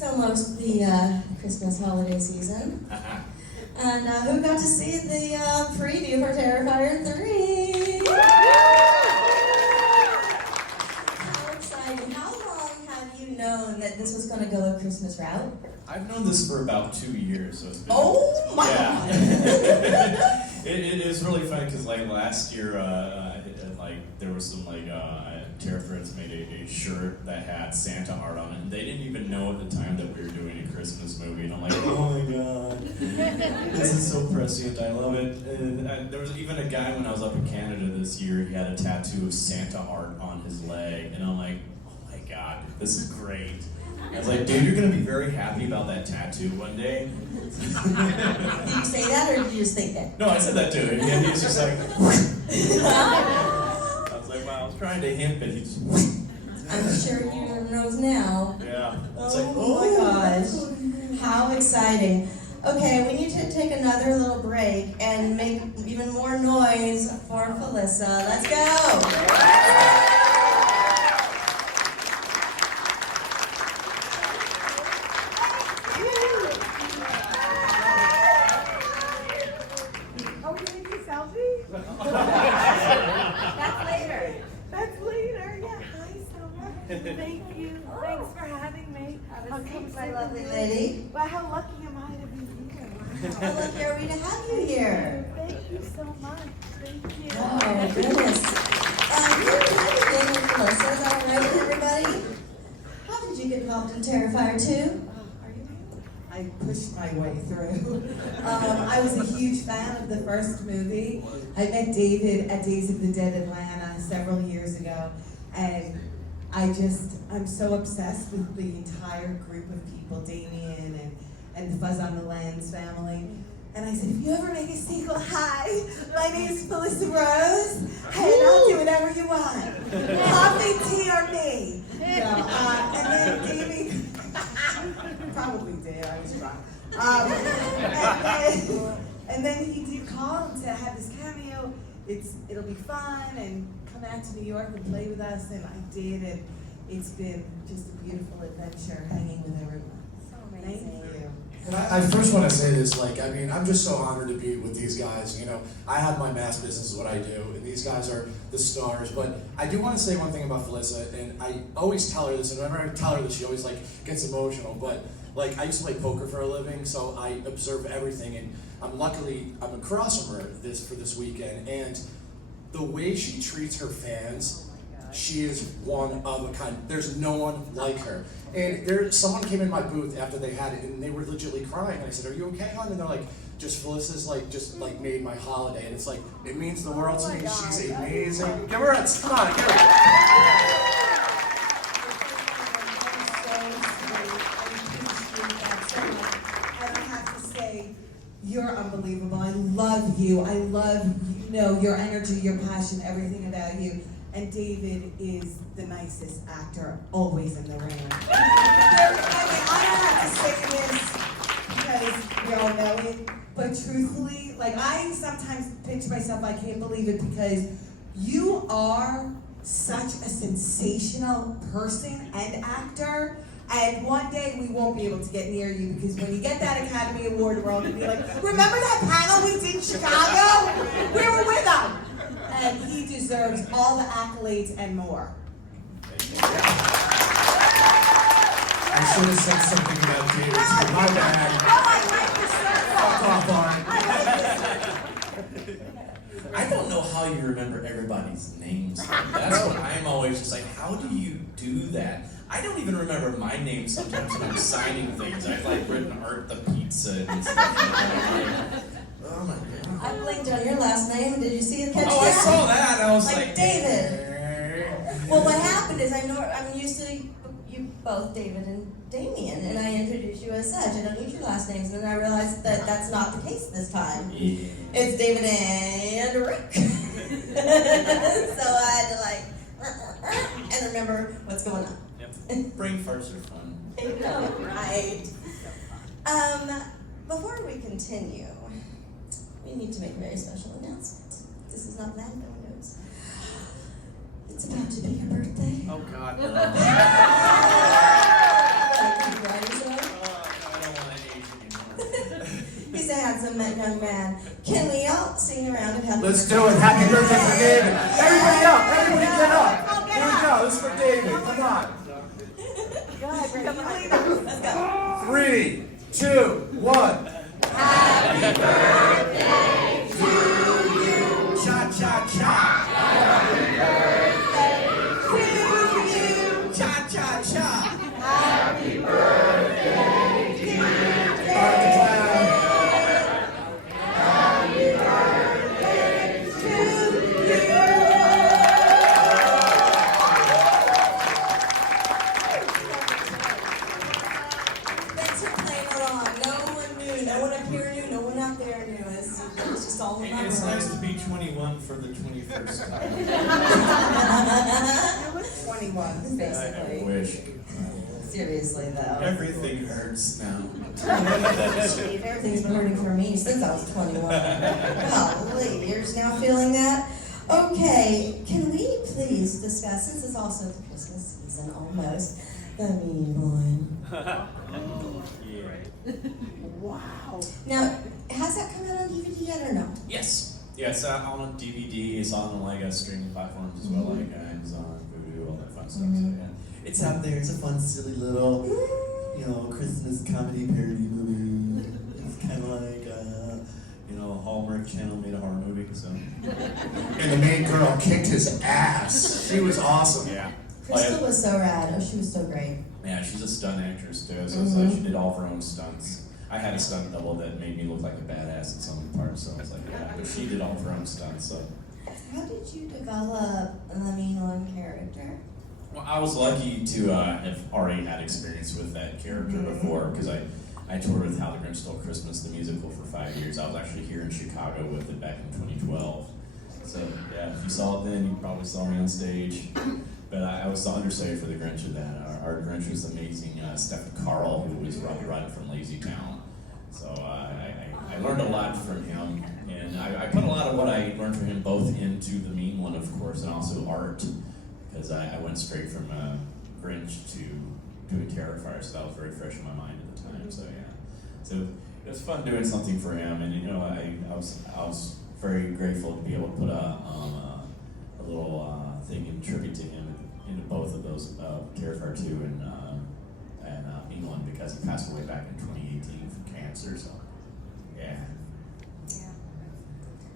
It's almost the Christmas holiday season. And who got to see the preview for Terrifier 3? How exciting. How long have you known that this was going to go a Christmas route? I've known this for about 2 years, so it's been... Oh my God! It is really funny because like last year, there was some Terrifier made a shirt that had Santa art on it, and they didn't even know at the time that we were doing a Christmas movie, and I'm like, oh my God, this is so prescient, I love it. And there was even a guy when I was up in Canada this year, he had a tattoo of Santa art on his leg, and I'm like, oh my God, this is great. I was like, dude, you're going to be very happy about that tattoo one day. Did you say that, or did you just think that? No, I said that to him, and he was just like... I was like, wow, I was trying to hint, but he just... I'm sure he knows now. Yeah. It's Oh my gosh. How exciting. Okay, we need to take another little break and make even more noise for Felissa. Let's go! That's later. Yeah. Hi, Summer. Thank you. Thanks for having me. My lovely lady. Well, how lucky am I to be here? Wow. How lucky are we to have you here? Thank you so much. Thank you. Oh, goodness. You're having with Felissa, is that right, everybody? How did you get involved in Terrifier 2? I pushed my way through. I was a huge fan of the first movie. I met David at Days of the Dead Atlanta several years ago, and I'm so obsessed with the entire group of people, Damien and the Fuzz on the Lens family. And I said, if you ever make a sequel, hi, my name's Felissa Rose, and I'll do whatever you want. Coffee, tea, or me. And then Damien probably did, I was drunk. And then he called to have this cameo. It'll be fun, and come out to New York and play with us, and I did, and it's been just a beautiful adventure hanging with everyone. So amazing. Thank you. And I first want to say this, I'm just so honored to be with these guys. You know, I have my mass business is what I do, and these guys are the stars. But I do want to say one thing about Felissa, and I always tell her this, and whenever I tell her this, she always gets emotional. But I used to play poker for a living, so I observe everything, and I'm across from her for this weekend, and the way she treats her fans. She is one of a kind. There's no one like her. And someone came in my booth after they had it, and they were legitimately crying. I said, "Are you okay, hon?" And they're like, "Just Felissa's made my holiday." And it's like, it means the world to me. She's amazing. Give her a come on, give her. And I have to say, you're unbelievable. I love you. I love your energy, your passion, everything about you. And David is the nicest actor, always in the ring. I don't have to say this because we all know it, but truthfully, I sometimes pinch myself, I can't believe it, because you are such a sensational person and actor, and one day we won't be able to get near you, because when you get that Academy Award, we're all going to be like, remember that panel we did in Chicago? We were with them. And he deserves all the accolades and more. I should have said something about David. My bad. I don't know how you remember everybody's names. That's what I'm always just like, how do you do that? I don't even remember my name sometimes when I'm signing things. I've written Art the Pizza and stuff like that. Oh my God. I blinked on your last name. Did you see the catch? Oh, I saw that. I was like David. Well, what happened is I'm used to you both, David and Damien, and I introduced you as such. I don't use your last names, and I realized that that's not the case this time. Yeah. It's David and Rick. So I had to and remember what's going on. Yep. Brain farts are fun. I know, right? Before we continue, we need to make a very special announcement. This is not that, no one knows. It's about to be your birthday. Oh God. Congratulations. handsome young man. Can we all sing around and happy Let's birthday? do it. Happy birthday for David. Everybody up. Everybody get up. Here we go. This is for David. Come on. God, come on. Let's go. 3, 2, 1. Happy birthday to you. Cha cha cha. Happy birthday to you. Cha cha cha. Happy birthday to you. Happy Happy birthday to you. Thanks for playing along. No one knew. No one up here knew. No one out there knew. It's just all And about it's us. nice to be 21 for the 21st time. It was 21, I basically. wish. Seriously though. Everything hurts now. Everything's been hurting for me since I was 21. Golly, you're now feeling that? Okay, can we please discuss, since it's also the Christmas season almost, the mean one? Yeah. Wow. Now, has that come out on DVD yet or no? Yes. Yeah, it's on DVD. It's on like streaming platforms as well, like Amazon, Vudu, all that fun stuff. So yeah, it's out there. It's a fun, silly little, Christmas comedy parody movie. It's kind of like, Hallmark Channel made a horror movie. So And the main girl kicked his ass. She was awesome. yeah. Crystal was so rad. Oh, she was so great. Yeah, she's a stunt actress too, so it's like she did all of her own stunts. I had a stunt double that made me look like a badass in some parts, so I was like, yeah, but she did all of her own stunts, so. How did you develop the mean one character? Well, I was lucky to have already had experience with that character before, because I toured with How the Grinch Stole Christmas, the musical, for 5 years. I was actually here in Chicago with it back in 2012. So yeah, if you saw it then, you probably saw me on stage. But I was the understudy for the Grinch of that. Our Grinch was amazing, Stephen Carl, who was Robbie Ryan from Lazy Town. So I learned a lot from him, and I put a lot of what I learned from him both into the mean one, of course, and also art, because I went straight from Grinch to doing Terrifier, so that was very fresh in my mind at the time. So yeah, so it was fun doing something for him, and I was very grateful to be able to put a little thing in tribute to him into both of those, Terrifier 2 and Mean One, because he passed away back in 2018 from cancer. So yeah,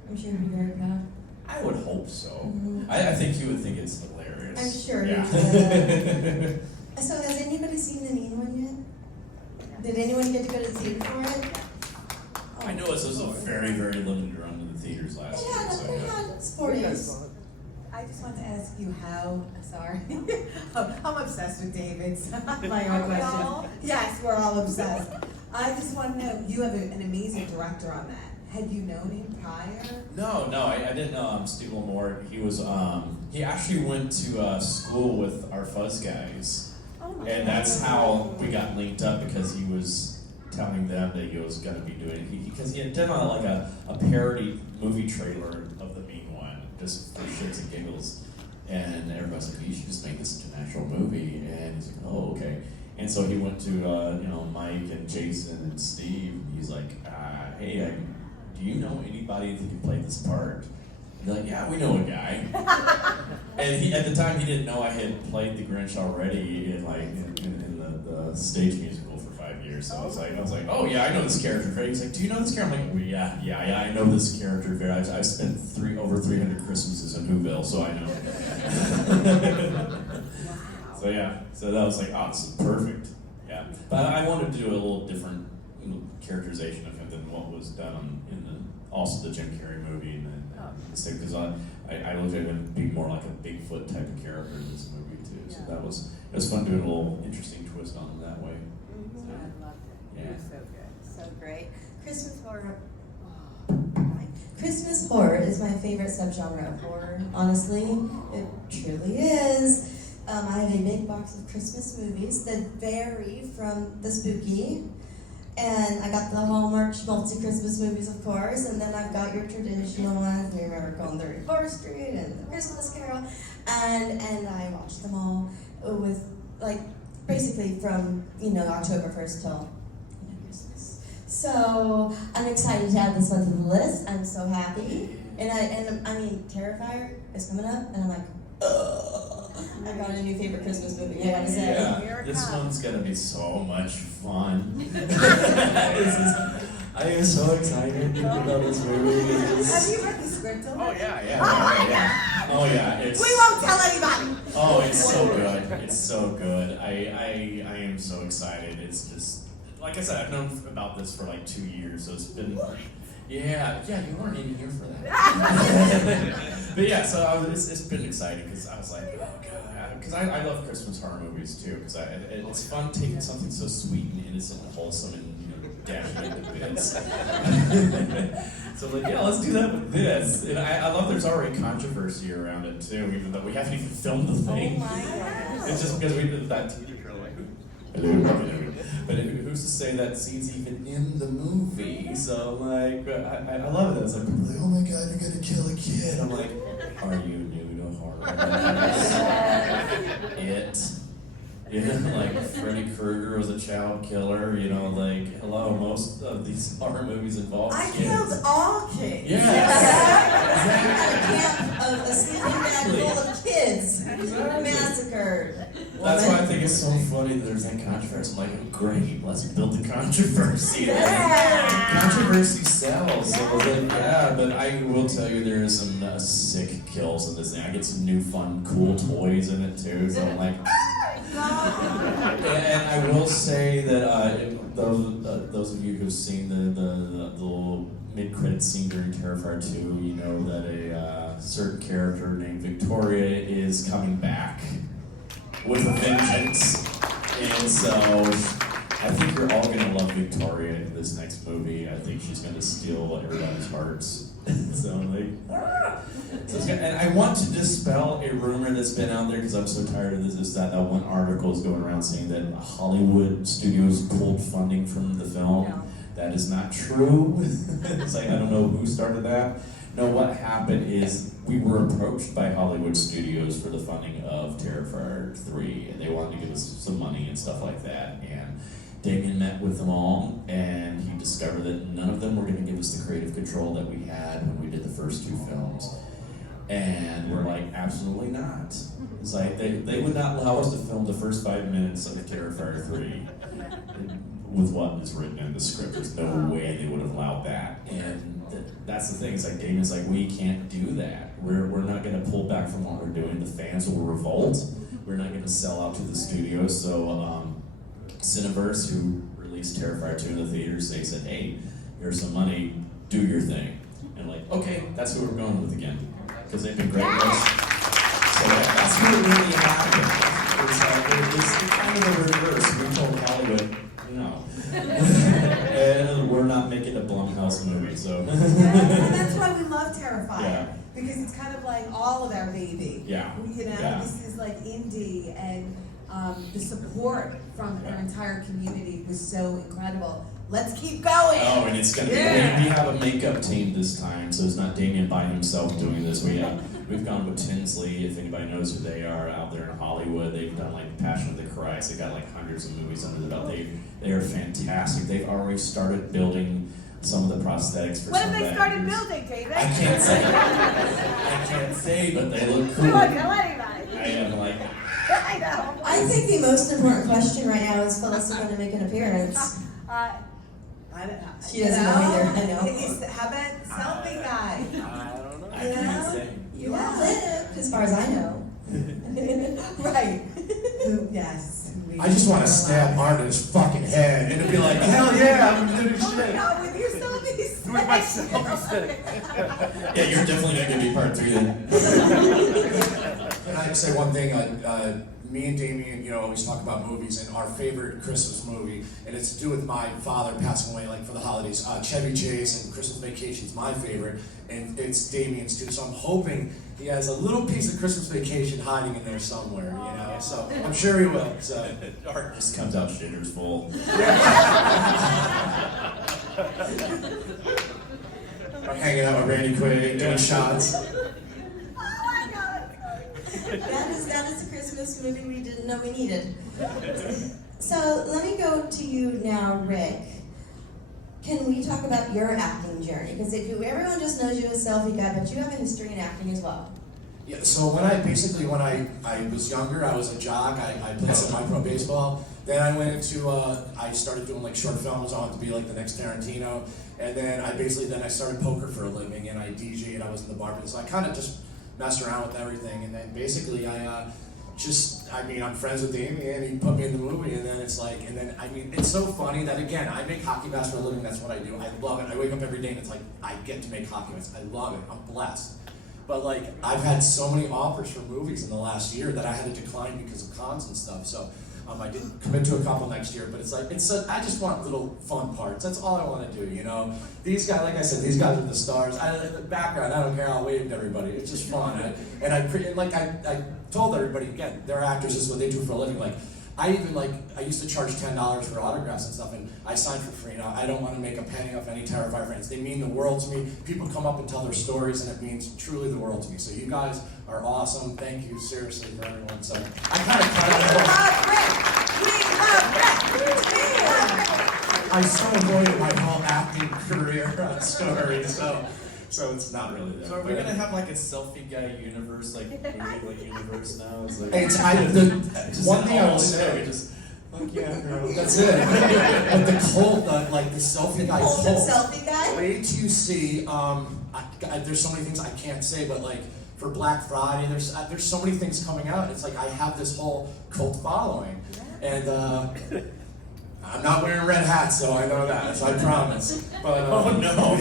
I'm sure you'd be very proud. I would hope so. I think he would think it's hilarious. I'm sure Yeah. he would. So has anybody seen the mean one yet? Did anyone get to go to the theater for it? I know this was a very, very limited run to the theaters last year. So It yeah. had sporties. I just want to ask you how, sorry, I'm obsessed with David's, my own question. Yes, we're all obsessed. I just want to know, you have an amazing director on that. Had you known him prior? No, I didn't know Steve Lamore. He was he actually went to school with our Fuzz guys, and that's how we got linked up, because he was telling them that he was going to be doing because he had done a parody movie trailer of the Mean One just for shits and giggles, and everybody's like, you should just make this into an actual movie, and he's like, oh, okay. And so he went to Mike and Jason and Steve, and he's like, hey, do you know anybody that can play this part? And they're like, yeah, we know a guy. And at the time he didn't know I had played the Grinch already in the stage musical for 5 years. So I was like, oh yeah, I know this character very. He's like, do you know this character? I'm like, well, yeah, I know this character very. I've spent over 300 Christmases in Whoville, so I know. So yeah, so that was like, oh, this is perfect. Yeah, but I wanted to do a little different characterization of him than what was done also the Jim Carrey movie, and because I looked at him being more like a Bigfoot type of character in this movie too. So it was fun doing a little interesting twist on him that way. So, I loved it. yeah. It was so good. So great. Christmas horror is my favorite subgenre of horror, honestly. It truly is. I have a big box of Christmas movies that vary from the spooky. And I got the Hallmark schmaltzy Christmas movies, of course, and then I've got your traditional ones, you remember Going 34th Street and The Christmas Carol, and I watched them all with, basically from, October 1st till Christmas. So I'm excited to add this one to the list. I'm so happy. And I mean, Terrifier is coming up, and I'm like, ugh. I got a new favorite Christmas movie, I gotta say. Yeah, this one's gonna be so much fun. I am so excited about this movie. Have you read the script already? Oh yeah. Oh yeah, it's. We won't tell anybody. Oh, it's so good. It's so good. I am so excited. It's just, like I said, I've known about this for like 2 years, so it's been. Yeah, you weren't even here for that. But yeah, so it's been exciting because I was like, oh god, because I love Christmas horror movies too, because it's fun taking something so sweet and innocent and wholesome and dashing it to bits. So I'm like, yeah, let's do that with this. And I love there's already controversy around it too, even though we haven't even filmed the thing. Oh my God. It's just because we did that TV show, like, but who's to say that scene's even in the movie? So like, I love it. It's like, people are like, oh my god, you're gonna kill a kid. I'm like, are you new to horror? Like Freddy Krueger was a child killer. Like, hello, most of these horror movies involve I kids. killed all kids. A sleeping bag full of kids massacred. That's why I think it's so funny that there's that controversy. I'm like, great, let's build the controversy. Controversy sells. So yeah, but I will tell you there is some sick kills in this thing. I get some new fun, cool toys in it too. So I'm like, and I will say that those of you who've seen the little mid-credit scene during Terrifier 2, you know that a certain character named Victoria is coming back with a vengeance. And so I think you're all gonna love Victoria in this next movie. I think she's gonna steal everybody's hearts. So I'm like, so and I want to dispel a rumor that's been out there because I'm so tired of this. Is that one article is going around saying that Hollywood studios pulled funding from the film? No. That is not true. It's like, I don't know who started that. No, what happened is we were approached by Hollywood studios for the funding of Terrifier 3, and they wanted to give us some money and stuff like that. And Damien met with them all, and he discovered that none of them were going to give us the creative control that we had when we did the first 2 films. And we're like, absolutely not. It's like, they would not allow us to film the first 5 minutes of Terrifier 3 with what is written in the script. There's no way they would have allowed that. And that's the thing, it's like Damien's like, we can't do that. We're not gonna pull back from what we're doing. The fans will revolt. We're not gonna sell out to the studios. So Cineverse, who released Terrifier 2 in the theaters, they said, hey, here's some money, do your thing. And I'm like, okay, that's who we're going with again. Because they've been great with us. So that's what really happened. It's kind of a reverse. We told Hollywood, no. And we're not making a Blumhouse movie, so. And that's why we love Terrifier. Yeah. Because it's kind of like all of our baby. Yeah. This is like indie, and the support from our entire community was so incredible. Let's keep going. Oh, and it's gonna be, we have a makeup team this time, so it's not Damien by himself doing this. We've gone with Tinsley, if anybody knows who they are out there in Hollywood. They've done like Passion of the Christ. They got like hundreds of movies under the belt. They are fantastic. They've already started building some of the prosthetics for What some have of they the started actors. building, David? I can't say. I can't say, but they look cool. We won't tell anybody. I am like, I know. I think the most important question right now is Felissa going to make an appearance. Uh, I don't know. She doesn't know either, I know. How about selfie guy? I don't know. I You can't know? say. You live, as far as I know. Right. Yes. I just want to stab Art in his fucking head and it'd be like, hell yeah, I'm gonna do this Oh my shit. God, with your selfie stick. With my selfie stick. Yeah, you're definitely not gonna be part 3 then. Can I say one thing? Me and Damien, always talk about movies, and our favorite Christmas movie, and it's to do with my father passing away, like for the holidays. Chevy Chase and Christmas Vacation's my favorite, and it's Damien's too. So I'm hoping he has a little piece of Christmas Vacation hiding in there somewhere, So I'm sure he will. So Art just comes out shitters full. I'm hanging out with Randy Quaid, doing shots. That is a Christmas movie we didn't know we needed. So let me go to you now, Rick. can we talk about your acting journey? Because everyone just knows you as Selfie Guy, but you have a history in acting as well. Yeah, so when I was younger, I was a jock. I played semi-pro baseball. Then I went into, I started doing like short films. I wanted to be like the next Tarantino. And then I started poker for a living, and I DJ'd, and I was in the bar. So I kind of just messed around with everything. And then basically I'm friends with Damien, he put me in the movie, and then it's so funny that, again, I make hockey masks for a living. That's what I do. I love it. I wake up every day and it's like, I get to make hockey masks. I love it. I'm blessed. But like, I've had so many offers for movies in the last year that I had to decline because of cons and stuff. So I did commit to a couple next year, but I just want little fun parts. That's all I want to do, you know. These guys, like I said, these guys are the stars. In the background, I don't care. I'll wave to everybody. It's just fun. I told everybody, again, they're actors. This is what they do for a living. Like, I used to charge $10 for autographs and stuff, and I signed for free. Now, I don't want to make a penny off any Terrifier fans. They mean the world to me. People come up and tell their stories, and it means truly the world to me. So you guys are awesome. Thank you, seriously, for everyone. So I I so avoided my whole acting career story, so it's not really that. So are we gonna have like a Selfie Guy universe, like movie universe now? It's like One thing I will say, fuck yeah, girl. that's it. But the Selfie Guy Cult cult. of Selfie Guy? Wait till you see. There's so many things I can't say, but like for Black Friday, there's so many things coming out. It's like I have this whole cult following, and I'm not wearing red hats, so I know that. So I promise. But Oh no.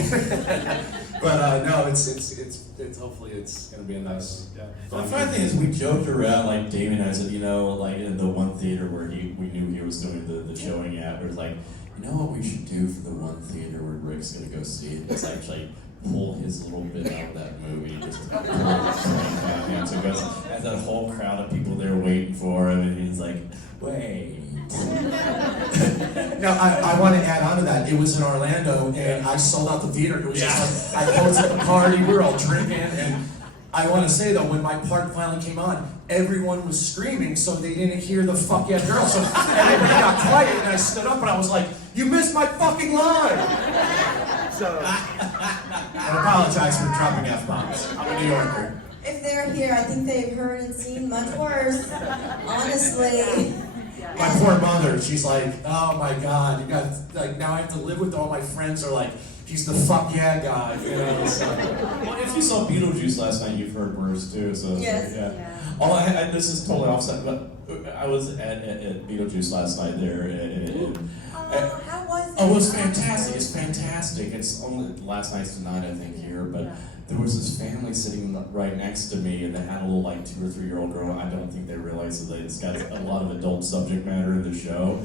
but no, it's hopefully it's gonna be a nice. Yeah. The funny thing is, we joked around, like Damien and I said, you know, like in the one theater where we knew he was doing the showing at, it was like, you know what we should do for the one theater where Rick's gonna go see it? It's actually pull his little bit out of that movie, just to pull his train down him. So he goes, has that whole crowd of people there waiting for him, and he's like, wait. Now, I want to add on to that. It was in Orlando, and I sold out the theater. It was just like, I was at the party, we were all drinking, and I want to say, though, when my part finally came on, everyone was screaming, so they didn't hear the fuck yeah girl. So everybody got quiet, and I stood up, and I was like, you missed my fucking line! So, I apologize for dropping F-bombs. I'm a New Yorker. If they're here, I think they've heard and seen much worse. Honestly. My poor mother, she's like, oh my God, you got, like, now I have to live with all my friends are like, he's the fuck yeah guy, you know, so. Well, if you saw Beetlejuice last night, you've heard worse too, so. Yes. Yeah. This is totally offset, but I was at Beetlejuice last night there, and how was it? oh, it was fantastic. It's fantastic. It's only last night's tonight, I think, here, but there was this family sitting right next to me, and they had a little, like, 2 or 3 year old girl. I don't think they realize that it's got a lot of adult subject matter in the show.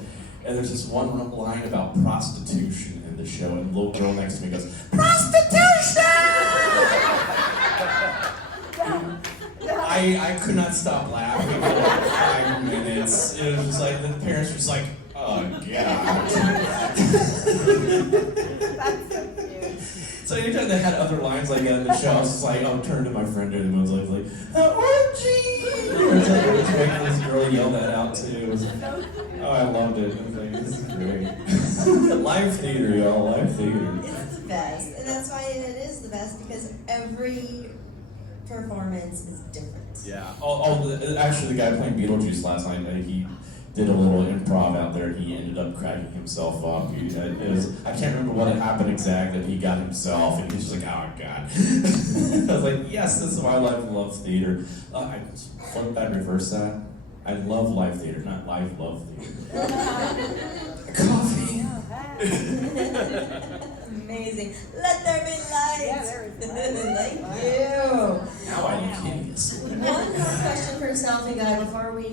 And there's this one line about prostitution in the show, and the little girl next to me goes, prostitution! I could not stop laughing for like 5 minutes. It was just like, the parents were just like, oh, God. That's so cute. So anytime they had other lines like that in the show, I was just like, I'll turn to my friend and it was like, orgy! It was like, this girl yelled that out too. It was, oh, I loved it. I was like, this is great. Live theater, y'all, live theater. It's the best, and that's why it is the best, because every performance is different. Yeah. Actually, the guy playing Beetlejuice last night, he did a little improv out there. He ended up cracking himself up. I can't remember what had happened exactly. He got himself, and he's just like, oh, God. I was like, yes, this is why I love theater. I flip that, reverse that. I love live theater, not live love theater. Coffee. Amazing. Let there be light. Yeah, there is light. Thank you. Now I'm hideous. One more question for Selfie Guy before we,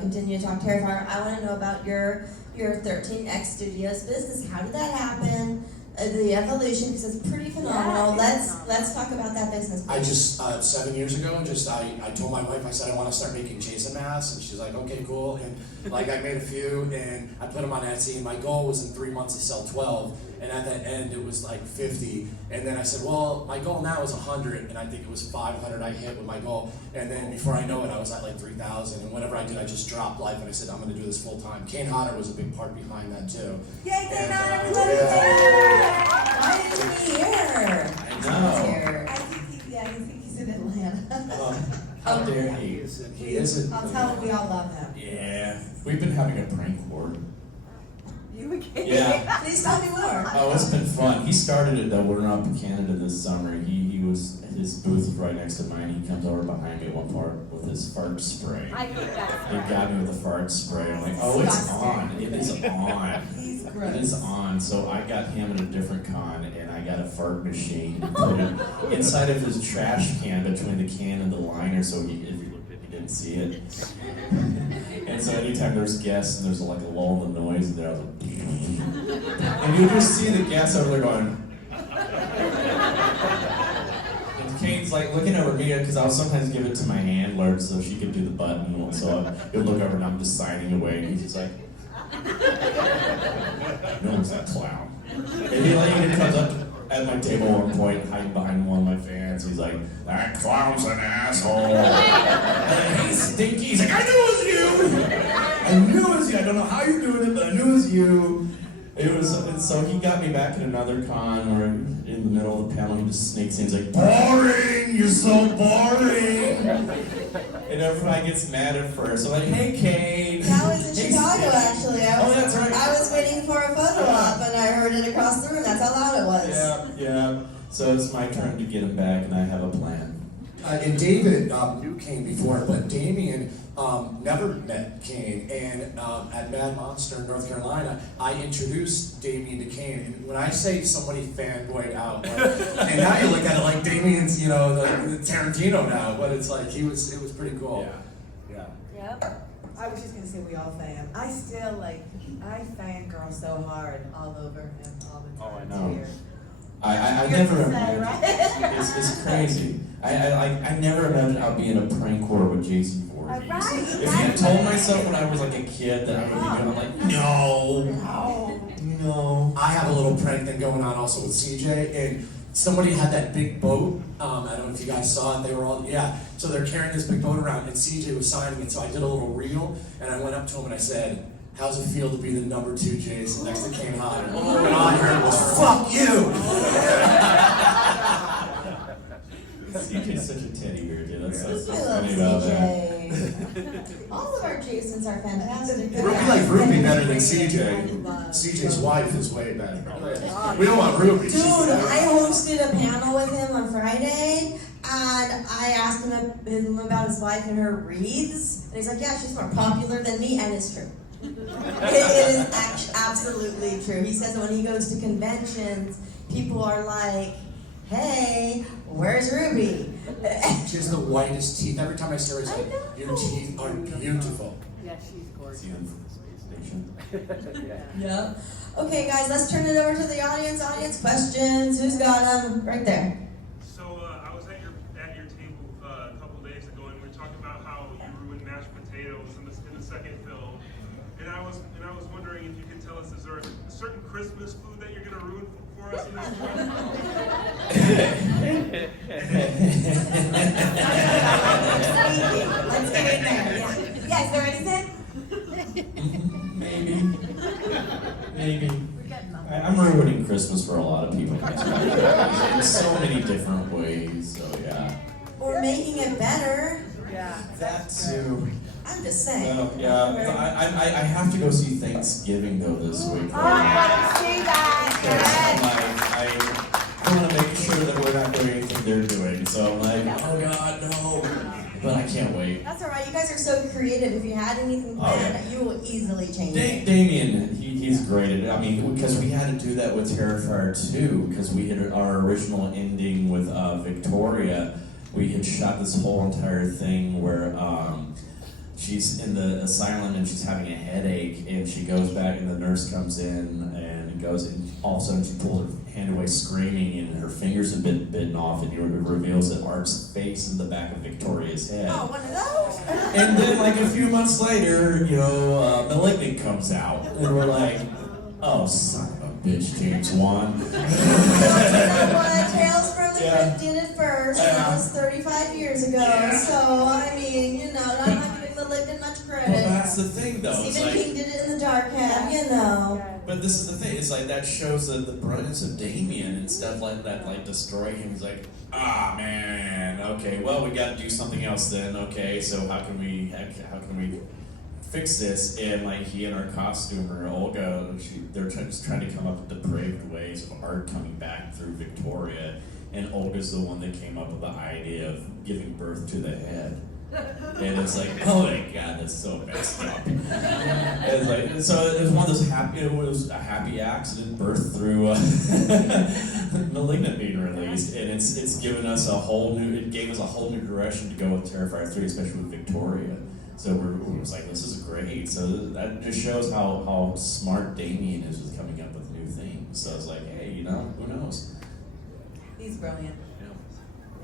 continue to talk Terrifier. I want to know about your 13X Studios business. How did that happen? The evolution, because it's pretty phenomenal. Let's talk about that business. I just 7 years ago, I told my wife, I said I want to start making Jason masks, and she's like, okay, cool. And like I made a few, and I put them on Etsy. And my goal was in 3 months to sell 12, and at the end it was like 50. And then I said, well, my goal now is 100, and I think it was 500 I hit with my goal. And then before I know it, I was at like 3,000. And whatever I did, I just dropped life, and I said I'm going to do this full time. Kane Hodder was a big part behind that too. Yay, Kane And, Hodder, we love you, Kane he isn't. I'll tell him we all love him. Yeah, we've been having a prank war. You again? Yeah. Please tell me more. Oh, it's been fun. He started it though. We're up in Canada this summer. His booth was right next to mine. He comes over behind me at one part with his fart spray. I hate that. He got me with a fart spray. I'm like, oh, it's on. It is on. He's It gross. is on. So I got him at a different con, and I got a fart machine and put it inside of his trash can between the can and the liner, so if you looked at it, he didn't see it. And so anytime there's guests and there's like a lull in the noise, and there I was like, and you just see the guests over there going. And Kane's like looking over me because I'll sometimes give it to my handler so she could do the button. So he'll look over and I'm just signing away, and he's just like. No one's that clown. And he comes up at my table at one point, hiding behind one of my fans. He's like, that clown's an asshole. And like, hey, Stinky. He's like, I knew it was you. I knew it was you. I don't know how you're doing it, but I knew it was you. So he got me back at another con where in the middle of the panel he just sneaks in. He's like, boring. You're so boring. And everybody gets mad at first. I'm like, hey, Kane. That was in Hey, Chicago, Stinky. actually. Oh, that's right. I was waiting for a photo op, and I heard it across the room. That's how loud it was. Yeah. So it's my turn to get him back, and I have a plan. And David knew Kane before, but Damien never met Kane. And at Mad Monster in North Carolina, I introduced Damien to Kane. And when I say somebody fanboyed out, like, and now you look at it like Damien's, the Tarantino now, but it's like it was pretty cool. Yeah. Yep. I was just gonna say we all fan. I still I fangirl so hard all over him all the time. Oh, I know. Here. I You're never upset, imagined. right? It's crazy. I never imagined I'd be in a prank war with Jason Voorhees. Right. If you had told myself when I was like a kid that I would be doing, I'm like, no. I have a little prank thing going on also with CJ, and somebody had that big boat. I don't know if you guys saw it. They were all, so they're carrying this big boat around, and CJ was signing it. So I did a little reel, and I went up to him and I said, how's it feel to be the number 2 Jason next to Kane Hodder? And all I heard was, fuck you! CJ's such a teddy bear, dude. That's so I love funny about that. CJ. All of our Jasons are fantastic. Ruby like Ruby better than I CJ. love CJ's wife is way better. We don't want Ruby. Dude, I hosted a panel with him on Friday, and I asked him about his wife and her wreaths, and he's like, yeah, she's more popular than me, and it's true. It is absolutely true. He says that when he goes to conventions, people are like, hey, where's Ruby? She has the whitest teeth. Every time I see her, I say, your teeth are beautiful. Yeah, she's gorgeous. See you in the space station. Yeah. Okay, guys, let's turn it over to the audience. Audience questions. Who's got them? Right there. So I was at your table a couple days ago, and we were talking about how you ruined mashed potatoes in the second film, and I was wondering if you could tell us, is there a certain Christmas food that you're gonna ruin for us in this one? Let's get in there. Yeah, is there anything? Maybe. I'm ruining Christmas for a lot of people in so many different ways. So yeah. Or making it better. Yeah. That too. I'm just saying. Well, yeah. I have to go see Thanksgiving though this week. Oh, I want to see that. I want to make sure that we're not doing anything they're doing. So I'm like, oh God, no. But I can't wait. That's all right. You guys are so creative. If you had anything planned, you will easily change it. Damien, he's great. I mean, because we had to do that with Terrifier 2, because we had our original ending with Victoria. We had shot this whole entire thing where she's in the asylum and she's having a headache, and she goes back and the nurse comes in and goes, and all of a sudden she pulls her hand away screaming, and her fingers have been bitten off, and it reveals that Art's face in the back of Victoria's head. Oh, one of those? And then like a few months later, Malignant comes out, and we're like, oh, son of a bitch, James Wan. You know what? Tales from the Crypt did it first, and that was 35 years ago. Yeah. So, I mean, I'm not giving the malignant much Well, credit. that's the thing, though. It's Stephen like, King did it in the dark half, you know. but this is the thing. It's like that shows the brilliance of Damien. Instead of letting that like destroy him, he's like, ah man, okay, well we got to do something else then. Okay, so how can we fix this? And like he and our costumer Olga, they're just trying to come up with depraved ways of art coming back through Victoria. And Olga's the one that came up with the idea of giving birth to the head. And it's like, oh my god, that's so messed up. It's like, so it was one of those it was a happy accident birth through Malignant being released. And it's given us it gave us a whole new direction to go with Terrifier 3, especially with Victoria. So we're just like, this is great. So that just shows how smart Damien is with coming up with new things. So I was like, hey, who knows? He's brilliant. Yeah.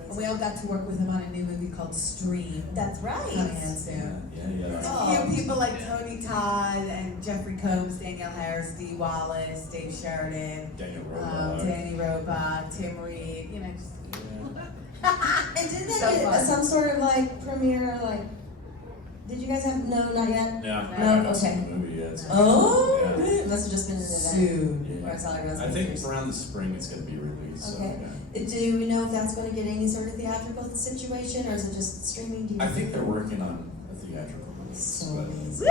And we all got to work with him on a new movie called Stream. That's right. Coming in soon. Yeah. Oh. You people like Tony Todd and Jeffrey Combs, Danielle Harris, Dee Wallace, Dave Sheridan, Daniel Roebuck. Danny Roebuck, Tim Reed, just And didn't So they get fun. some sort of like premiere, like, did you guys have, no, not yet? Yeah, No, I haven't seen okay. the movie yet. So. Oh, Yeah. it must have just been an event. soon. Where I saw everyone's I think pictures. around the spring it's going to be released. Okay. So, yeah. Do we know if that's going to get any sort of theatrical situation, or is it just streaming? Do you I think they're working on a theatrical release. So But amazing.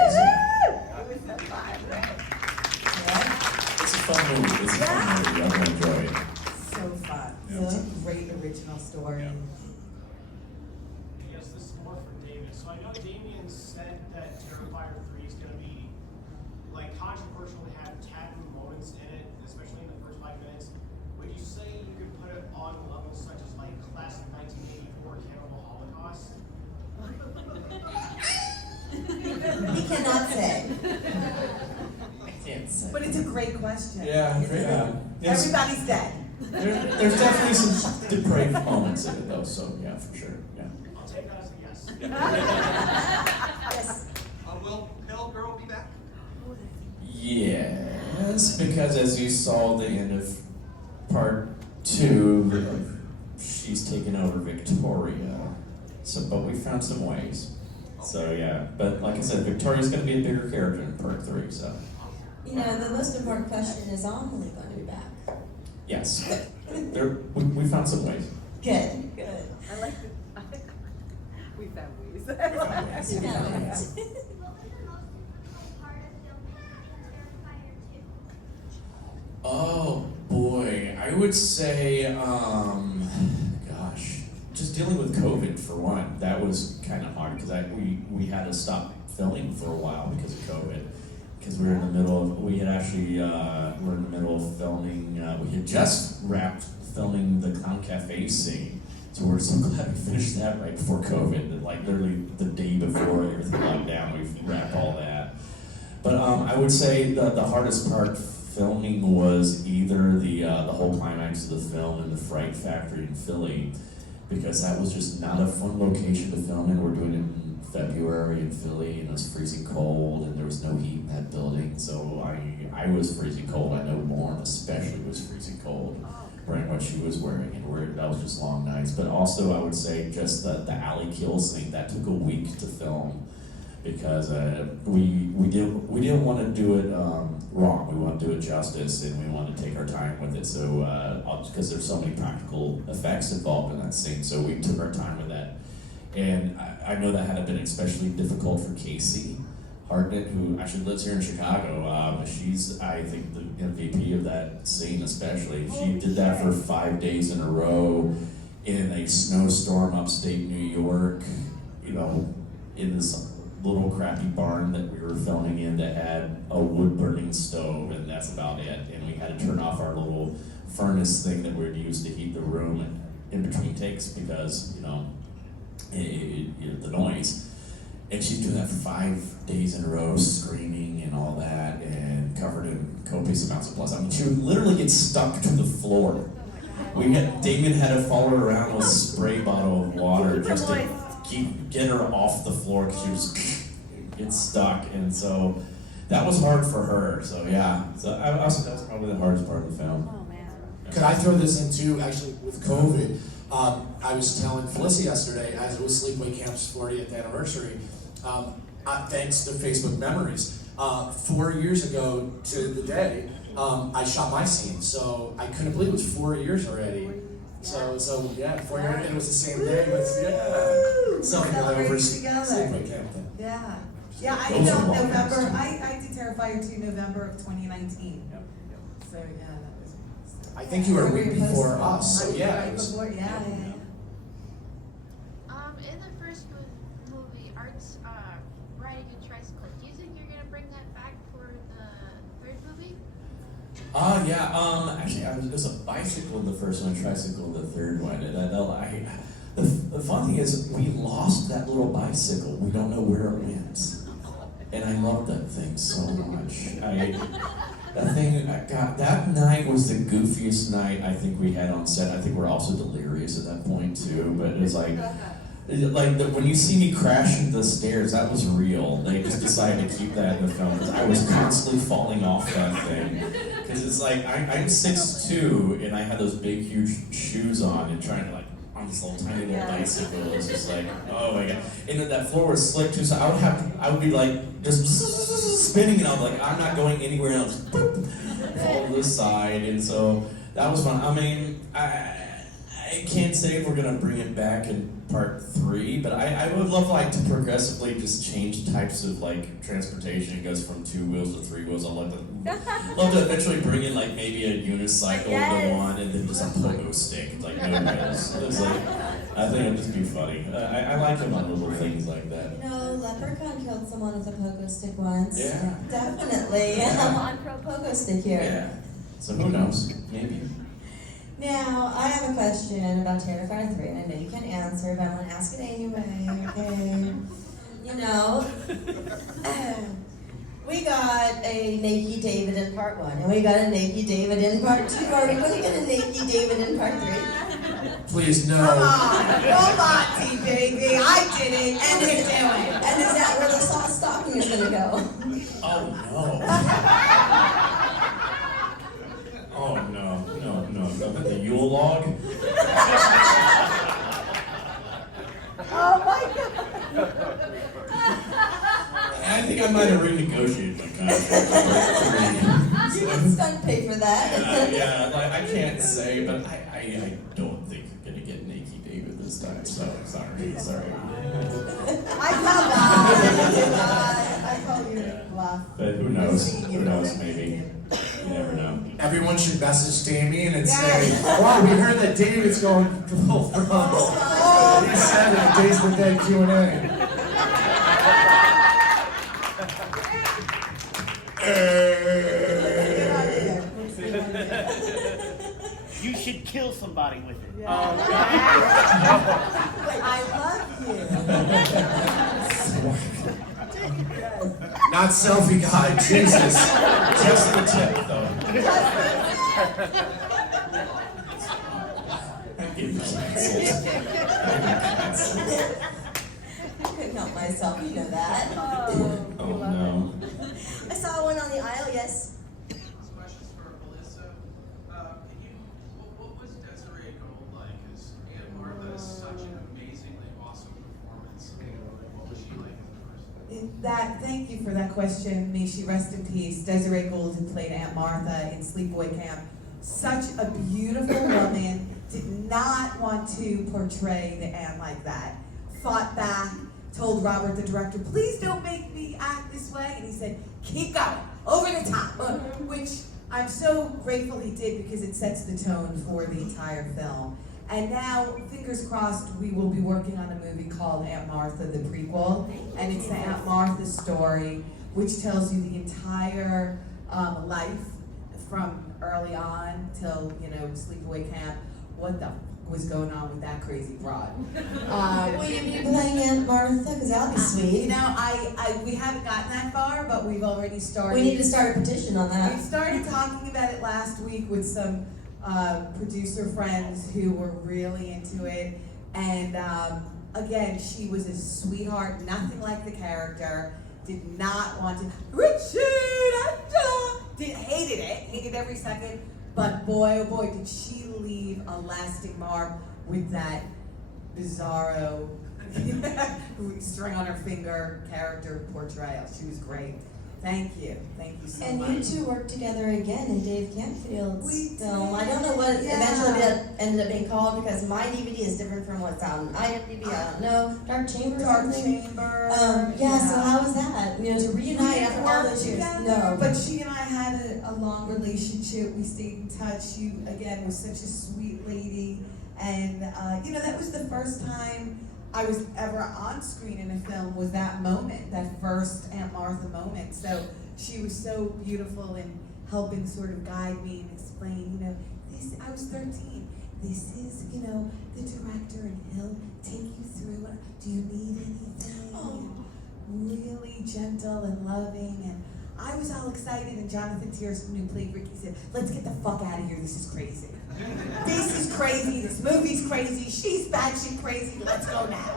it's a fun movie. It's a fun movie. I'm going to enjoy it. So fun. Yeah. Such a great original story. Yeah. Yes, this is more for David. So I know Damien said that Terrifier 3 is going to be like controversial to have taboo moments in it, especially in the first 5 minutes. Would you say you could put it on levels such as like classic 1984 Cannibal Holocaust? He cannot say. I can't say. But it's a great question. Yeah, It's great. a- Yes. Everybody's dead. There's definitely some depraved moments in it, though. So yeah, for sure. Yeah. I'll take that as a yes. Yes. Will Pale Girl be back? Yes, because as you saw the end of part 2, she's taken over Victoria. So, but we found some ways. So yeah, but like I said, Victoria's going to be a bigger character in part 3. So The most important question is Amelie going to be back? yes, we found some ways. Good. I like the. We found ways. We found ways. You got it. What was the most difficult part of filming Terrifier 2? Oh boy, I would say, gosh, just dealing with COVID for one. That was kind of hard because we had to stop filming for a while because of COVID. Because we were in the middle of, we had actually, we're in the middle of filming, we had just wrapped filming the Clown Cafe scene. So we're so glad we finished that right before COVID, that like literally the day before everything locked down, we wrapped all that. But I would say the hardest part filming was either the whole climax of the film in the Fright Factory in Philly, because that was just not a fun location to film in. We're doing it in February in Philly, and it was freezing cold, and there was no heat in that building. So I was freezing cold. I know Lauren especially was freezing cold, wearing what she was wearing, and that was just long nights. But also, I would say just the alley kills thing that took a week to film, because we didn't want to do it wrong. We want to do it justice, and we want to take our time with it. So because there's so many practical effects involved in that scene, so we took our time with that. And I know that had been especially difficult for Casey Hartnett, who actually lives here in Chicago. She's, I think, the MVP of that scene especially. She did that for 5 days in a row in a snowstorm upstate New York, in this little crappy barn that we were filming in that had a wood-burning stove, and that's about it. And we had to turn off our little furnace thing that we'd use to heat the room in between takes because, the noise. And she'd do that for 5 days in a row, screaming and all that, and covered in copious amounts of blood. I mean, she would literally get stuck to the floor. Damien had to follow her around with a spray bottle of water just to get her off the floor because she was get stuck. And so that was hard for her. So yeah, so that's probably the hardest part of the film. Oh man. Could I throw this in too, actually, with COVID? I was telling Felicity yesterday, as it was Sleepaway Camp's 40th anniversary, thanks to Facebook Memories. 4 years ago to the day, I shot my scene, so I couldn't believe it was 4 years already. So yeah, 4 years, and it was the same day. But yeah, something over Sleepaway Camp. Yeah. Yeah, I Those are know long November. times. I did Terrifier 2 November of 2019. Yep. So yeah, that was. I think you were a week Remember your before post- us, so yeah. Right It was, before, yeah. In the first movie, Art's riding a tricycle. Do you think you're gonna bring that back for the third movie? Yeah. Actually, it was a bicycle the first one, tricycle the third one, and the fun thing is we lost that little bicycle. We don't know where it went, and I love that thing so much. That night was the goofiest night I think we had on set. I think we're also delirious at that point too. But it was when you see me crashing the stairs, that was real. They just decided to keep that in the film because I was constantly falling off that thing. Because it's like I'm 6'2" and I had those big huge shoes on and trying to on this little tiny little bicycle. It's just like, oh my god. And then that floor was slick too, so I would be just spinning, and I was like, I'm not going anywhere else. Fall to the side, and so that was fun. I mean, I can't say if we're gonna bring it back in part 3, but I would love to progressively just change types of transportation. It goes from 2 wheels to 3 wheels. I'd love to eventually bring in maybe a unicycle to one, and then just a pogo stick, no wheels. It's I think it'd just be funny. I like them on little things like that. You know, Leprechaun killed someone with a pogo stick once. Yeah. Definitely. Yeah. I'm on pro pogo stick here. Yeah. So who knows? Maybe. Now, I have a question about Terrifier 3, and I know you can't answer, but I'm going to ask it anyway, okay? You know, we got a Naked David in part 1, and we got a Naked David in part 2. Are we going to get a Naked David in part 3? please no. Come on, T-Baby. I did it, and you do it. And is that where the soft stocking is going to go? Oh no. Oh no. The Yule log? Oh my God. I think I might have renegotiated my contract. You get stunt pay for that. Yeah, I can't say, but I don't think you're gonna get Naked David this time. So sorry. I call you bluff. But who knows? Maybe. You never know. Everyone should message Damien and say, wow, we heard that David's going to full throttle. He said it in Days of the Dead Q&A. You should kill somebody with it. I love you. Not selfie guy, Jesus. Just the tip, though. I'm getting canceled. I couldn't help myself, you know that. Oh no. I saw one on the aisle, yes. This question's for Melissa. What was Desiree Gold like? Because Aunt Martha is such an amazingly awesome performance. What was she like as a person? Thank you for that question. May she rest in peace. Desiree Gould, who played Aunt Martha in Sleepaway Camp. Such a beautiful woman. Did not want to portray the aunt like that. Fought back. Told Robert, the director, please don't make me act this way. And he said, keep going, over the top. Which I'm so grateful he did because it sets the tone for the entire film. And now, fingers crossed, we will be working on a movie called Aunt Martha, the prequel. And it's the Aunt Martha story, which tells you the entire life from early on till, Sleepaway Camp. What the f was going on with that crazy broad? Will you be playing Aunt Martha? Because that would be sweet. We haven't gotten that far, but we've already started. We need to start a petition on We that. started talking about it last week with some producer friends who were really into it. And again, she was a sweetheart, nothing like the character. Did not want to. Richard, Angela! Hated every second. But boy, oh boy, did she leave a lasting mark with that bizarro string on her finger character portrayal. She was great. Thank you so And much. you two worked together again in Dave Canfield's We film. I did, don't know what yeah. eventually that ended up being called because my DVD is different from what's on IMDb. I don't know. Dark Chamber or Dark something? Chamber. Yeah, so how was that? You know, to reunite after all those years. No. But she and I had a long relationship. We stayed in touch. You, again, was such a sweet lady. And, you know, that was the first time I was ever on screen in a film, was that moment, that first Aunt Martha moment. So she was so beautiful in helping sort of guide me and explain, you know, this, I was 13. This is, you know, the director and he'll take you through it. Do you need anything? Oh. Really gentle and loving, and I was all excited, and Jonathan Tierson, who played Ricky, said, let's get the fuck out of here, this is crazy. This is crazy, this movie's crazy, she's batshit crazy, let's go now.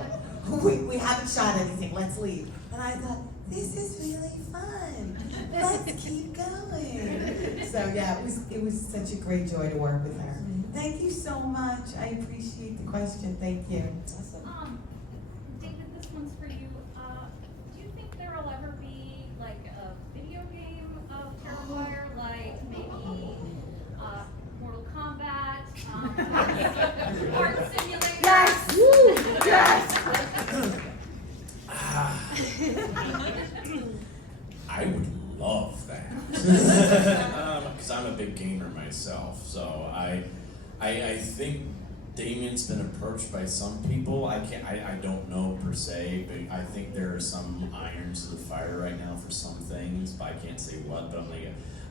We haven't shot anything, let's leave. And I thought, this is really fun, let's keep going. So yeah, it was such a great joy to work with her. Thank you so much, I appreciate the question, thank you. Awesome. David, this one's for you. Do you think there will ever be like a video game of Terrifier, like maybe Mortal Kombat, Art Simulator? Yes! Woo! Yes! I would love that. Because I'm a big gamer myself, so I think Damien's been approached by some people. I don't know per se, but I think there are some irons to the fire right now for some things, but I can't say what. But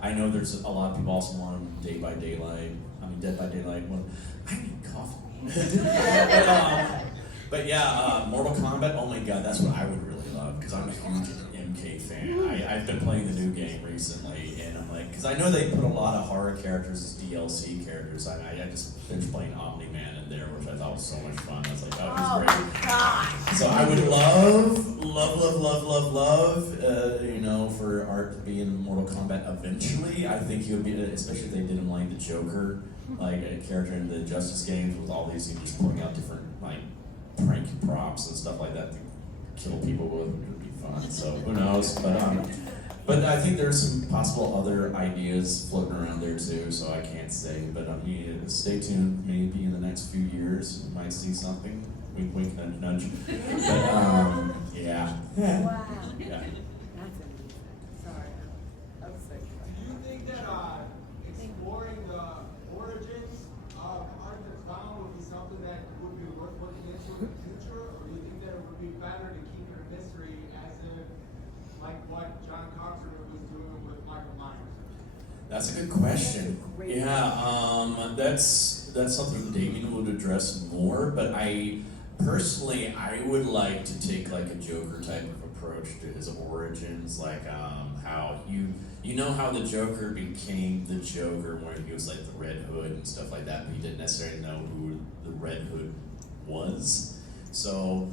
I know there's a lot of people also want Dead by Daylight. Well, I need coffee. But yeah, Mortal Kombat. Oh my God, that's what I would really love because I'm a huge MK fan. I've been playing the new game recently, and I'm like, because I know they put a lot of horror characters as DLC characters. I just finished playing Omni-Man in there, which I thought was so much fun. I was like, oh, it was great. God. So I would love, you know, for Art to be in Mortal Kombat eventually. I think he would be, especially if they did him like the Joker, like a character in the Justice games with all these, just putting out different like prank props and stuff like that to kill people with, which would be fun. So who knows? But I think there's some possible other ideas floating around there too. So I can't say. But stay tuned. Maybe in the next few years, we might see something. Wink, wink, nudge, nudge. But yeah. Wow. Yeah. Sorry. I'm sick. Do you think that exploring the origins of Art the Clown would be something that would be worth looking into in the future, or do you think that it would be better to keep it a mystery, as in like what John Carpenter was doing with Michael Myers? That's a good question. Yeah, that's something Damien would address more, but I would like to take like a Joker type of approach to his origins, like how you know how the Joker became the Joker, where he was like the Red Hood and stuff like that, but he didn't necessarily know who the Red Hood was. So,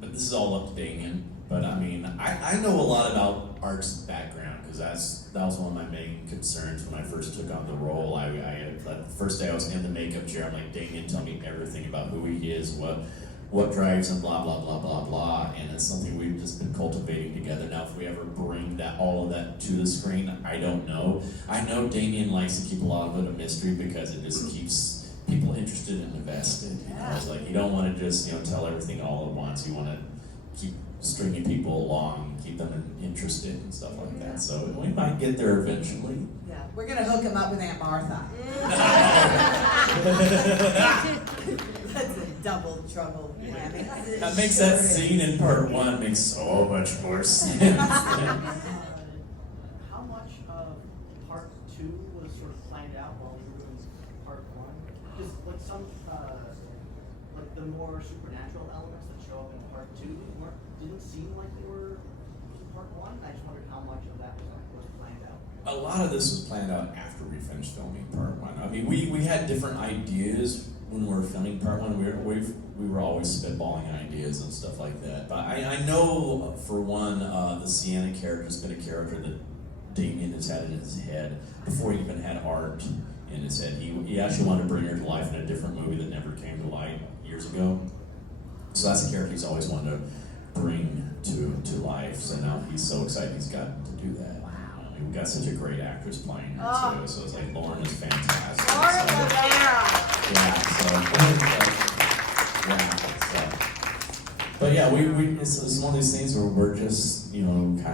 but this is all up to Damien. But I mean, I know a lot about Art's background because that was one of my main concerns when I first took on the role. The first day I was in the makeup chair, I'm like, Damien, tell me everything about who he is, what drives him, blah blah blah blah blah, and it's something we've just been cultivating together. Now, if we ever bring all of that to the screen, I don't know. I know Damien likes to keep a lot of it a mystery because it just keeps people interested and invested. You know, it's like you don't want to just tell everything all at once. You want to keep stringing people along, keep them interested and stuff like that. So we might get there eventually. Yeah, we're gonna hook him up with Aunt Martha. That's a double trouble. That makes that scene in part 1 make so much more sense. How much of part 2 was sort of planned out while we were doing part 1? Because like some, like the more supernatural elements that show up in part 2 didn't seem like they were in part 1. I just wondered how much of that was planned out. A lot of this was planned out after we finished filming part 1. I mean, we had different ideas when we were filming part 1. We were always spitballing ideas and stuff like that. But I know, for one, the Sienna character has been a character that Damien has had in his head before he even had Art in his head. He actually wanted to bring her to life in a different movie that never came to light years ago. So that's a character he's always wanted to bring to life. So now he's so excited he's got to do that. We've got such a great actress playing her too. So it's like Lauren is fantastic. Lauren So- Rivera. But yeah, it's one of these things where we're just, kind of,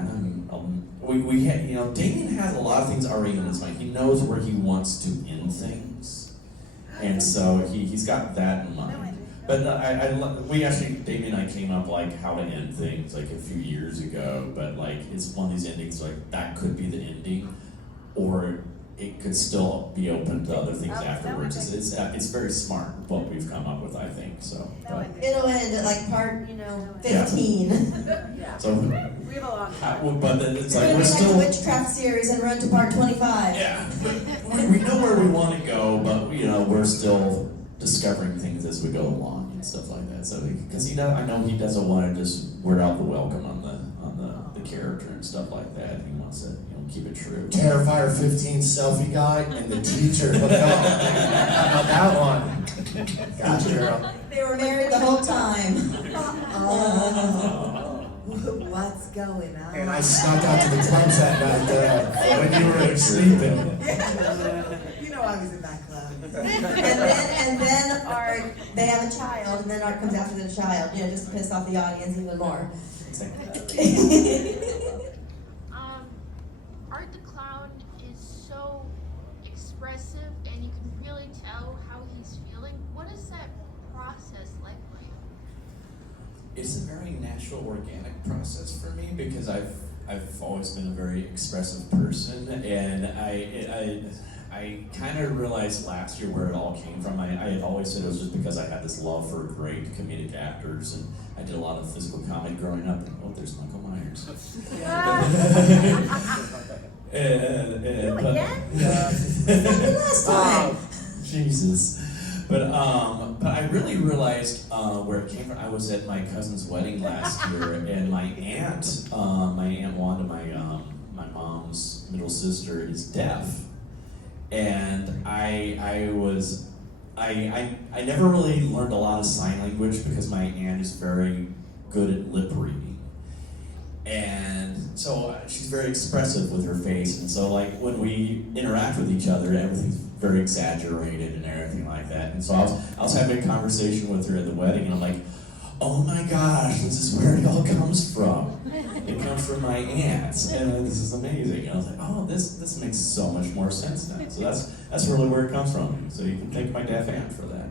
Damien has a lot of things already in his mind. He knows where he wants to end things, and so he's got that in mind. But Damien and I came up like how to end things like a few years ago. But like it's one of these endings like that could be the ending, or it could still be open to other things afterwards. It's very smart what we've come up with, I think. So It'll end at like part, 15. so We have a long time. but then it's We're like gonna we're be like still. the witchcraft series and run to part 25. Yeah, we know where we want to go, but we're still discovering things as we go along and stuff like that. So because I know he doesn't want to just word out the welcome on the character and stuff like that. He wants to keep it true. Terrifier 15 selfie guy and the teacher. Look out. How about that one? Gotcha, girl. They were married the whole time. What's going on? And I snuck out to the clubs that night when you were sleeping. You know I was in that club. and then they have a child, and then Art comes after the child, just to piss off the audience even more. Art the Clown is so expressive, and you can really tell how he's feeling. What is that process like for you? It's a very natural, organic process for me because I've always been a very expressive person, and I kind of realized last year where it all came from. I had always said it was just because I had this love for great comedic actors, and I did a lot of physical comedy growing up. And there's Michael Myers. Last time. Jesus. But I really realized where it came from. I was at my cousin's wedding last year, and my aunt Wanda, my mom's middle sister, is deaf, and I never really learned a lot of sign language because my aunt is very good at lip reading, and so she's very expressive with her face, and so like when we interact with each other, everything's very exaggerated and everything like that. And so I was having a conversation with her at the wedding, and I'm like, oh my gosh, this is where it all comes from. It comes from my aunt, and this is amazing. And I was like, oh, this makes so much more sense now. So that's really where it comes from. So you can thank my deaf aunt for that.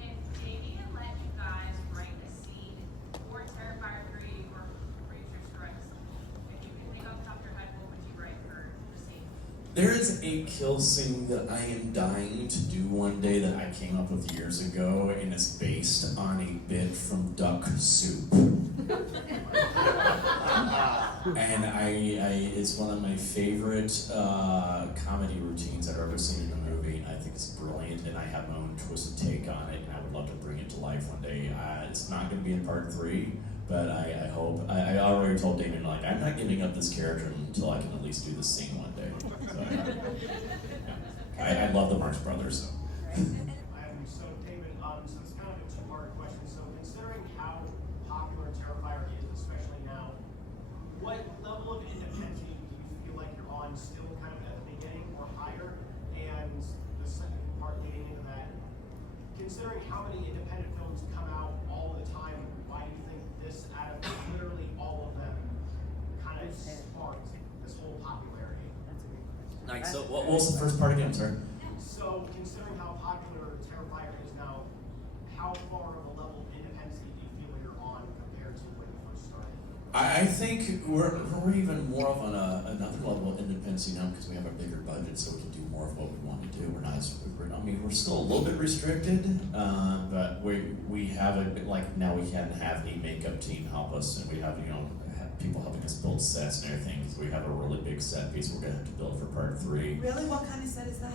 If Damien let you guys write a scene for Terrifier 3 or Future Strikes, if you could think off the top of your head, what would you write for the scene? There is a kill scene that I am dying to do one day that I came up with years ago, and it's based on a bit from Duck Soup. And it's one of my favorite comedy routines I've ever seen in a movie, and I think it's brilliant, and I have my own twisted take on it, and I would love to bring it to life one day. It's not going to be in part 3, but I hope. I already told Damien, like, I'm not giving up this character until I can at least do this scene one day. So I love the Marx Brothers. So. So David, so it's kind of a two-part question. So considering how popular Terrifier is, especially now, what level of independence do you feel like you're on still kind of at the beginning or higher? And the second part leading into that, considering how many independent films come out all the time, why do you think this, out of literally all of them, kind of sparked this whole popularity? Like, so what was the first part again, sir? So, considering how popular Terrifier is now, how far of a level of independence do you feel you're on compared to when you first started? I think we're even more of on another level of independence now because we have a bigger budget, so we can do more of what we want to do. We're still a little bit restricted, but we have now we can have a makeup team help us, and we have have people helping us build sets and everything. So we have a really big set piece we're gonna have to build for part 3. Really? What kind of set is that?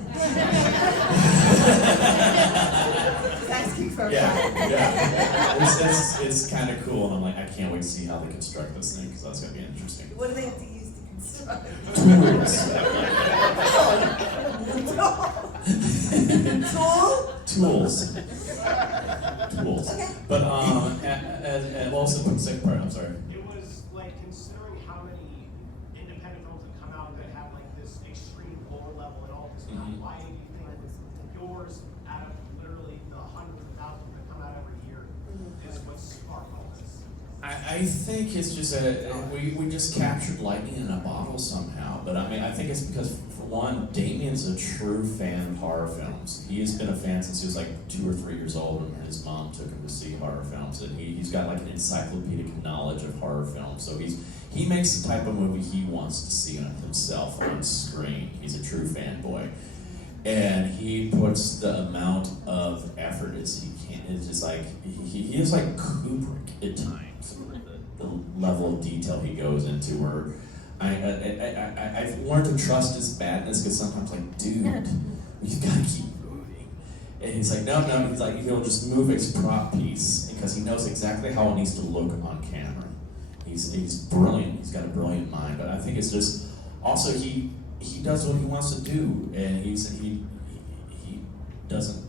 Just asking for a friend. Yeah. It's kind of cool, and I'm like, I can't wait to see how they construct this thing because that's gonna be interesting. What do they have to use to construct? Tools. Tools. Tools. Okay. But and what was the second part? I'm sorry. It was like considering how many independent films that come out that have like this extreme lore level and all this stuff. Mhm. Why do you think yours, out of literally the hundreds of thousands that come out every year, is what sparked all this? I think it's just we just captured lightning in a bottle somehow. But I mean, I think it's because, for one, Damien's a true fan of horror films. He has been a fan since he was like 2 or 3 years old when his mom took him to see horror films. And he's got like an encyclopedic knowledge of horror films. So he makes the type of movie he wants to see himself on screen. He's a true fanboy. And he puts the amount of effort as he can. It's just like, he is like Kubrick at times. The level of detail he goes into, where I've learned to trust his badness, because sometimes, like, dude, we've got to keep moving. And he's like, no, he's like, he'll just move his prop piece, because he knows exactly how it needs to look on camera. He's brilliant. He's got a brilliant mind. But I think it's just, also, he does what he wants to do, and he doesn't,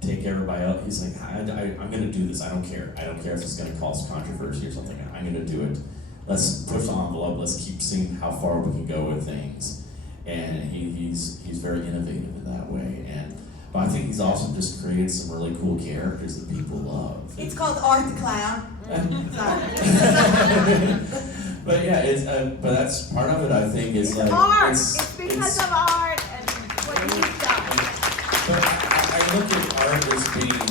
take everybody out. He's like, I'm going to do this. I don't care. I don't care if it's going to cause controversy or something. I'm going to do it. Let's push the envelope. Let's keep seeing how far we can go with things. And he's very innovative in that way. But I think he's also just created some really cool characters that people love. It's called Art the Clown. Sorry. But yeah, but that's part of it. I think is like Art. It's because of art and what you've done. But I look at art as being,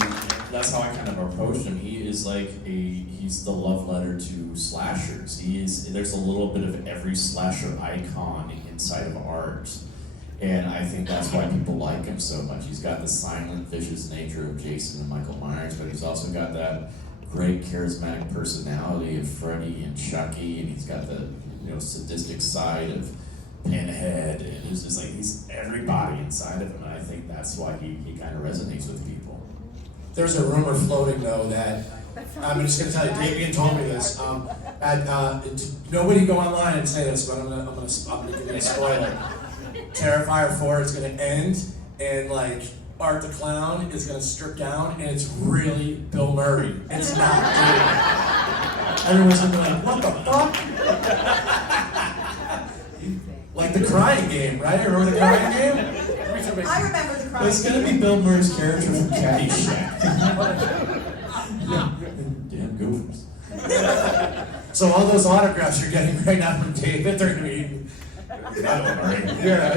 that's how I kind of approach him. He is like he's the love letter to slashers. There's a little bit of every slasher icon inside of art. And I think that's why people like him so much. He's got the silent, vicious nature of Jason and Michael Myers, but he's also got that great charismatic personality of Freddy and Chucky, and he's got the sadistic side of Pinhead, and it's just like he's everybody inside of him, and I think that's why he kind of resonates with people. There's a rumor floating though that I'm just going to tell you. Damien told me this. Nobody go online and say this, but I'm gonna give you a spoiler. Terrifier 4 is going to end, and like Art the Clown is going to strip down, and it's really Bill Murray. It's not David. Everyone's going to be like, what the fuck? Like the Crying Game, right? Remember the Crying Game? I remember the Crying It's going to be Bill Murray's character from Caddyshack. Damn goofers. So all those autographs you're getting right now from David, they're going to be... Yeah.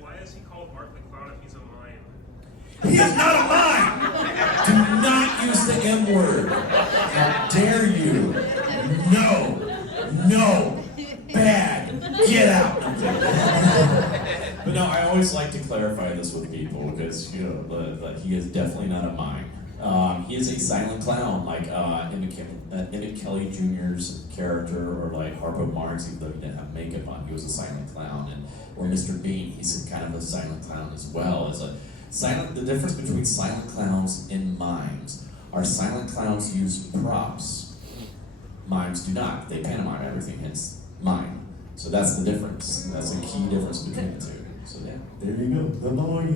Why is he called Art the Clown if he's a mime? He is not a mime! Do not use the M word. How dare you? No. Bad. Get out. But no, I always like to clarify this with people, because he is definitely not a mime. He is a silent clown, like Emmett Kelly Jr.'s character, or like Harpo Marx, even though he didn't have makeup on, he was a silent clown. Or Mr. Bean, he's kind of a silent clown as well. The difference between silent clowns and mimes are silent clowns use props. Mimes do not. They pantomime everything, hence mime. So that's the difference. That's a key difference between the two. So yeah, there you go. The lawyer.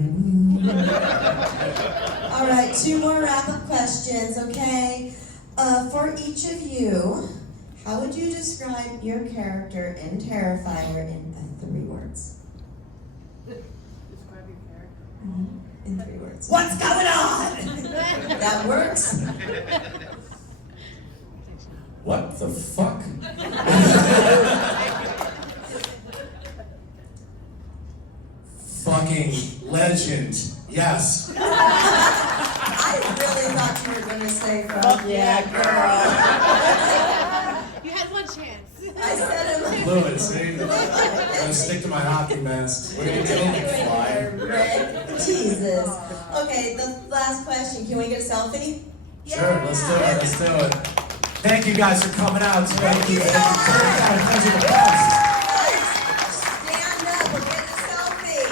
All right, 2 more wrap-up questions, okay? For each of you, how would you describe your character in Terrifier in 3 words? Describe your character. In 3 words. What's going on? That works? What the fuck? Fucking legend. Yes. I really thought you were going to say, fuck yeah, girl. You had one chance. I said it. Blew it, see? I'm gonna stick to my hockey mask. What are you doing? Rick. Jesus. Okay, the last question. Can we get a selfie? Sure, let's do it. Thank you guys for coming out. Thank you. Guys are the best. Stand up. We're getting a selfie.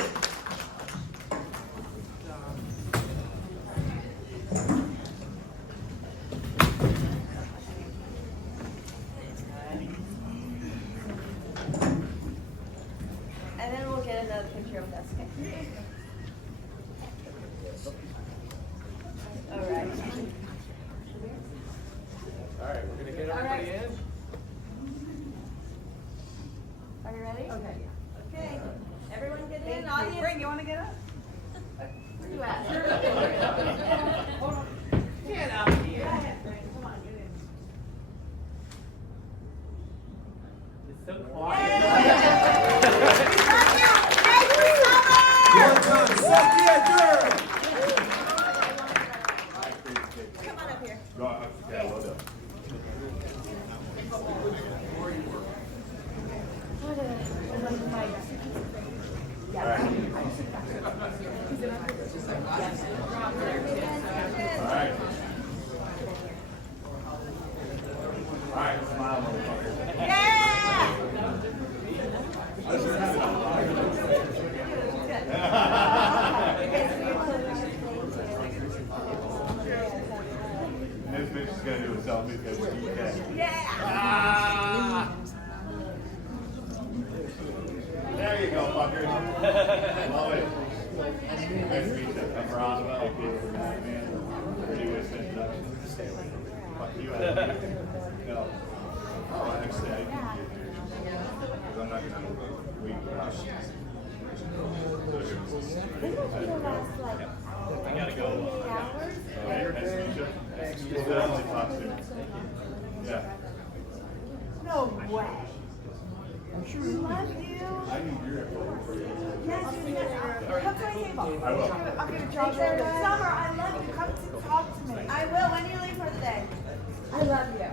And then we'll get another picture of us. All right. All right, we're gonna get everybody in. Are you ready? Okay. Okay. Everyone get in. Thank you. Audience. Bring, you want to get up? Where you at? Hold on. Get out of here. Go ahead, Frank. Come on, get in. It's so quiet. One time, suck yeah, girl. Come on up here. Yeah, well done. All right. All right, smile, motherfucker. This bitch is gonna do a selfie because he can. Yeah. There you go, fucker. Love it. Nice to meet you. I'm Roswell. Pretty with introduction. Stay away from me. Fuck you. No. Oh, actually, I can get there. Because I'm not gonna wait for us. I gotta go. Okay, nice to meet you. It's family talk soon. Yeah. No way. We love you. I need your info for you. Yes, come to my table. I will. I'm gonna draw you. Summer, I love you. Come to talk to me. I will. When do you leave for the day? I love you.